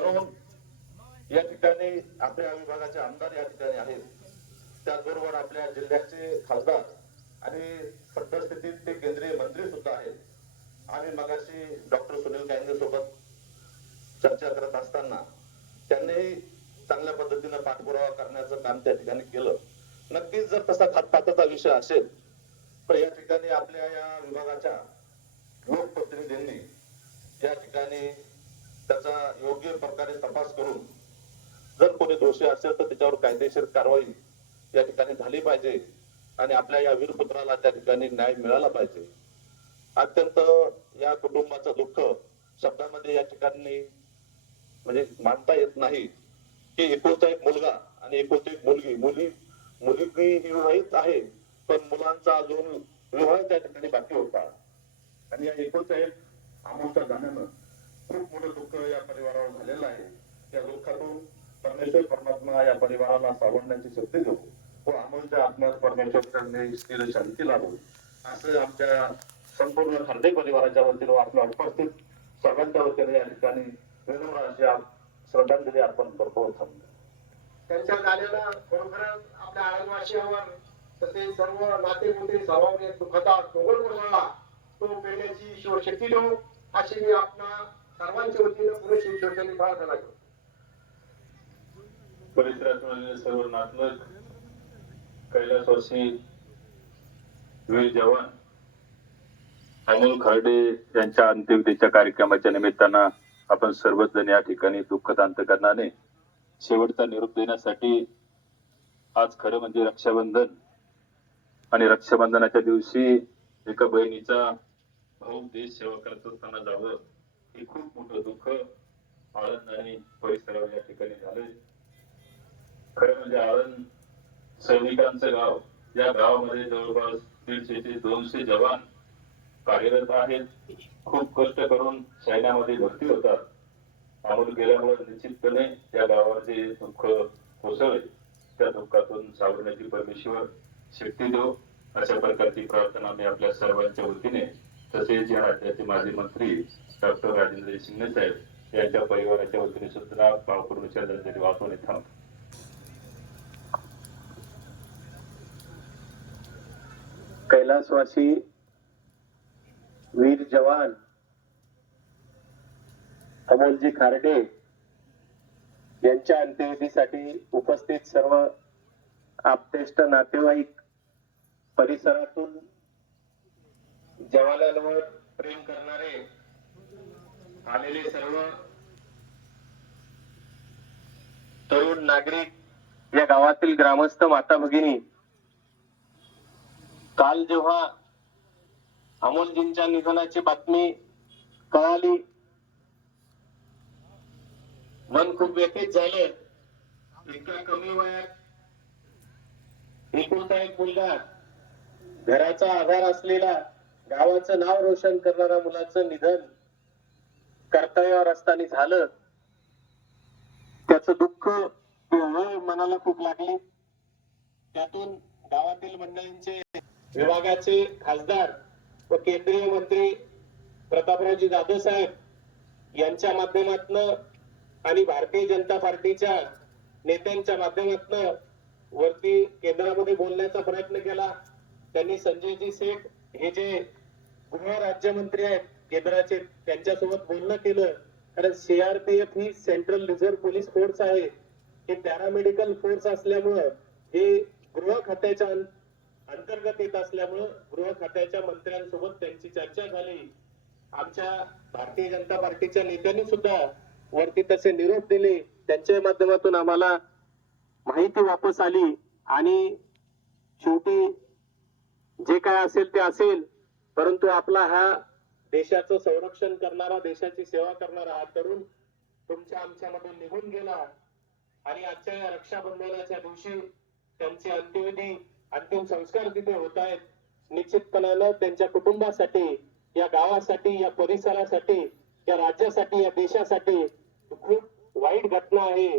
म्हणून या ठिकाणी आपल्या विभागाचे आमदार या ठिकाणी आहेत. त्याचबरोबर आपल्या जिल्ह्याचे खासदार आणि सद्यस्थितीत ते केंद्रीय मंत्री सुद्धा आहेत. आम्ही मगाशी डॉक्टर सुनील कांदे सोबत चर्चा करत असताना त्यांनीही चांगल्या पद्धतीनं पाठपुरावा करण्याचं काम त्या ठिकाणी केलं. नक्कीच जर तसा खातपाताचा विषय असेल तर या ठिकाणी आपल्या या विभागाच्या लोकप्रतिनिधींनी या ठिकाणी त्याचा योग्य प्रकारे तपास करून जर कोणी दोषी असेल तर त्याच्यावर कायदेशीर कारवाई या ठिकाणी झाली पाहिजे आणि आपल्या या वीरपुत्राला त्या ठिकाणी न्याय मिळाला पाहिजे. अत्यंत या कुटुंबाचं दुःख शब्दामध्ये या ठिकाणी म्हणजे मानता येत नाही की एकुलता एक मुलगा आणि एकुलती एक मुलगी. मुली मुलगी ही विवाहित आहे पण मुलांचा अजून विवाह त्या ठिकाणी बाकी होता. आणि या एकुलता एक अमोलच्या जाण्यानं खूप मोठं दुःख या परिवारावर झालेलं आहे. त्या दुःखातून परमेश्वर परमात्मा या परिवाराला सावरण्याची शक्ती देऊ व आमच्या आत्म्यात परमेश्वर स्थिर शांती लाभो. असं आमच्या संपूर्ण खांडे परिवाराच्या वतीने आपल्या उपस्थित सर्वांच्या वतीने या ठिकाणी विनम्र अशी श्रद्धांजली अर्पण करतो थांबतो. त्यांच्या झालेला खरोखरच आपल्या आळंदवासियावर तसे सर्व नाते मोठे सर्वांनी दुःखदा डोगल कोसळला तो पेण्याची शिवशक्ती देऊ अशी मी आपल्या सर्वांच्या वतीनं पुणे शिवशक्तीने प्रार्थना करतो परिसरात मिळालेले सर्व नातलग कैलासवासी वीर जवान अमोल खर्डे यांच्या अंत्यविधीच्या कार्यक्रमाच्या निमित्तानं आपण सर्वच जण या ठिकाणी दुःखद अंतकरणाने शेवटचा निरोप देण्यासाठी आज खरं म्हणजे रक्षाबंधन. आणि रक्षाबंधनाच्या दिवशी एका बहिणीचा भाऊ देश सेवा करत असताना जावं हे खूप मोठं दुःख आळंद आणि परिसरावर या ठिकाणी झालंय. खरं म्हणजे आळंद सैनिकांचं गाव या गावामध्ये जवळपास दीडशे ते दोनशे जवान कार्यरत आहेत. खूप कष्ट करून सैन्यामध्ये भरती होतात. त्यामुळे गेल्यामुळे निश्चितपणे या गावाचे दुःख कोसळले त्या दुःखातून सावरण्याची परमेश्वर शक्ती देऊ अशा प्रकारची प्रार्थना मी आपल्या सर्वांच्या वतीने तसेच या राज्याचे माजी मंत्री डॉक्टर राजेंद्र शिंदे साहेब यांच्या परिवाराच्या वतीने सुद्धा भावपूर्ण श्रद्धांजली वाहून थांबतो कैलासवासी वीर जवान अमोलजी खारडे यांच्या अंत्यविधीसाठी उपस्थित सर्व आपतेष्ट नातेवाईक परिसरातून जवाहरलालवर प्रेम करणारे आलेले सर्व तरुण नागरिक या गावातील ग्रामस्थ माता भगिनी काल जेव्हा अमोलजींच्या निधनाची बातमी कळाली मन खूप व्यथित झाले. इतक्या कमी वयात एकुलता एक मुलगा घराचा आधार असलेला गावाचं नाव रोशन करणाऱ्या मुलाचं निधन कर्तव्यावर असताना झालं. त्याच दुःख मनाला खूप लागली. त्यातून गावातील मंडळींचे विभागाचे खासदार व केंद्रीय मंत्री प्रतापरावजी जाधव साहेब यांच्या माध्यमातनं आणि भारतीय जनता पार्टीच्या नेत्यांच्या माध्यमातनं वरती केंद्रामध्ये बोलण्याचा प्रयत्न केला. त्यांनी संजयजी शेख हे जे गृह राज्यमंत्री आहेत केंद्राचे त्यांच्यासोबत बोलणं केलं कारण सीआरपीएफ ही सेंट्रल रिझर्व्ह पोलीस फोर्स आहे. हे पॅरामेडिकल फोर्स असल्यामुळं हे गृह खात्याच्या अंतर्गत येत असल्यामुळं गृह खात्याच्या मंत्र्यांसोबत त्यांची चर्चा झाली. आमच्या भारतीय जनता पार्टीच्या नेत्यांनी सुद्धा वरती तसे निरोप दिले. त्यांच्या माध्यमातून आम्हाला माहिती वापस आली आणि जे काय असेल ते असेल परंतु आपला हा देशाचं संरक्षण करणारा देशाची सेवा करणारा हा तरुण तुमच्या आमच्यामधून निघून गेला. आणि आजच्या या रक्षाबंधनाच्या दिवशी त्यांचे अंत्यविधी अंतिम संस्कार तिथे होत आहेत. निश्चितपणानं त्यांच्या कुटुंबासाठी या गावासाठी या परिसरासाठी या राज्यासाठी या देशासाठी खूप वाईट घटना आहे.